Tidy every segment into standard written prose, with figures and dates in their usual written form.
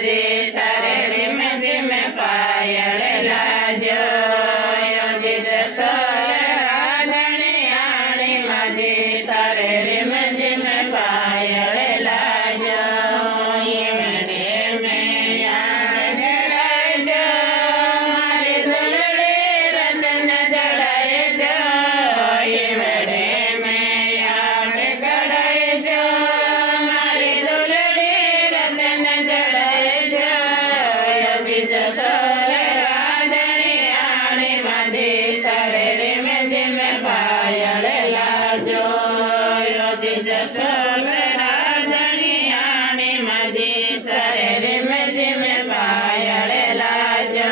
माझे सारे रिम झिम पायल लाजो योजित सोल राधणी आणि माझे सारे रिम झिम पायल लाजो येणे में यार जड़ाजो मारी दुलड़े रतन जड़ाजो येणे में यार जड़ाजो मारी दुलड़े रतन जड़ाजो योजित सोल राधणी आणि माझे सारे रिम झिम पायल लाजो योजित सोल राधणी आणि माझे सारे रिम झिम पायल लाजो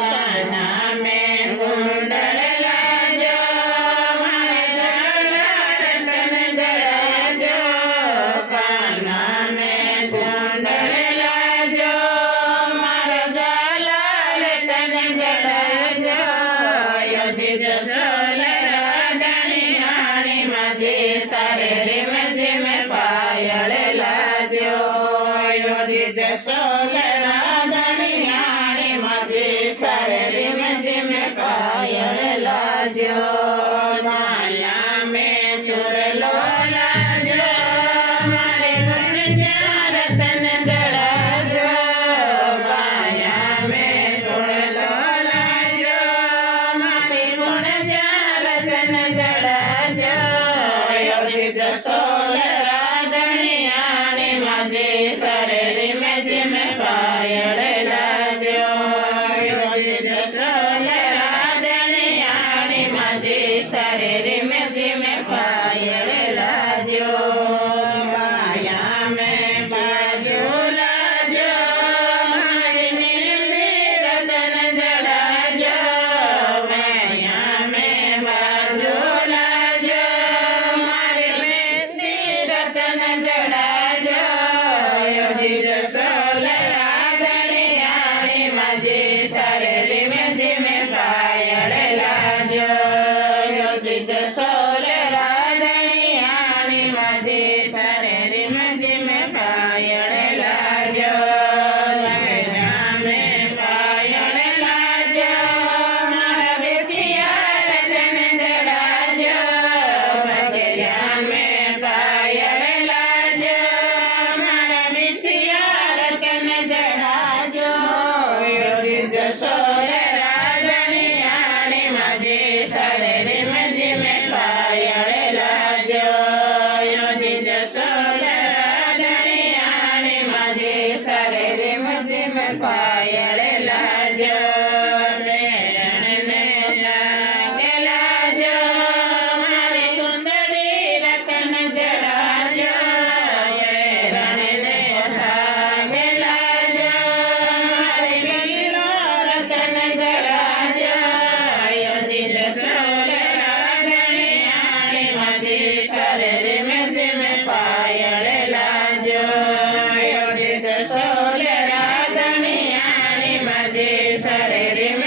काना में कुंडल लाजो मारे झाला रतन जड़ाजो काना में कुंडल लाजो मारे झाला रतन जड़ाजो योजित सोल राधणी आणि माझे सारे रिम झिम पायल लाजो योजित सोल राधणी आणि माझे सारे रिम झिम पायल लाजो माला में चुड़लो लाजो मारे गुण रतन जड़ाजो माया में चुड़लो लाजो मारे गुण रतन जड़ाजो योजित सोल राधणी आणि माझे सारे रिम झिम पायल लाजो योजित सोल राधणी आणि माझे सारे रिम झिम पायल लाजो माया में बाजू लाजो मारी मेहंदी रतन जड़ाजो माया में बाजू लाजो मारी मेहंदी रतन जड़ाजो योजित सोल राधणी आणि माझे सारे रिम झिम पायल लाजो योजित सोल राधणी आणि माझे सारे रिम झिम पायल लाजो नैना में पायल लाजो मारा बेचिया रतन जड़ाजो बगलिया में पायल लाजो मारा बेचिया रतन जड़ाजो योजित सोल राधणी आणि माझे सारे रिम झिम पायल लाजो योजित सोल राधणी आणि माझे सारे रिम झिम पायल लाजो मेरण ने शाग लाजो मारी सुंदरी रतन जड़ाजो मेरण ने शाग लाजो मारी गीलो रतन जड़ाजो योजित सोल राधणी आणि माझे सारे रिम झिम पायल लाजो योजित सोल राधणी आणि माझे सारे रिम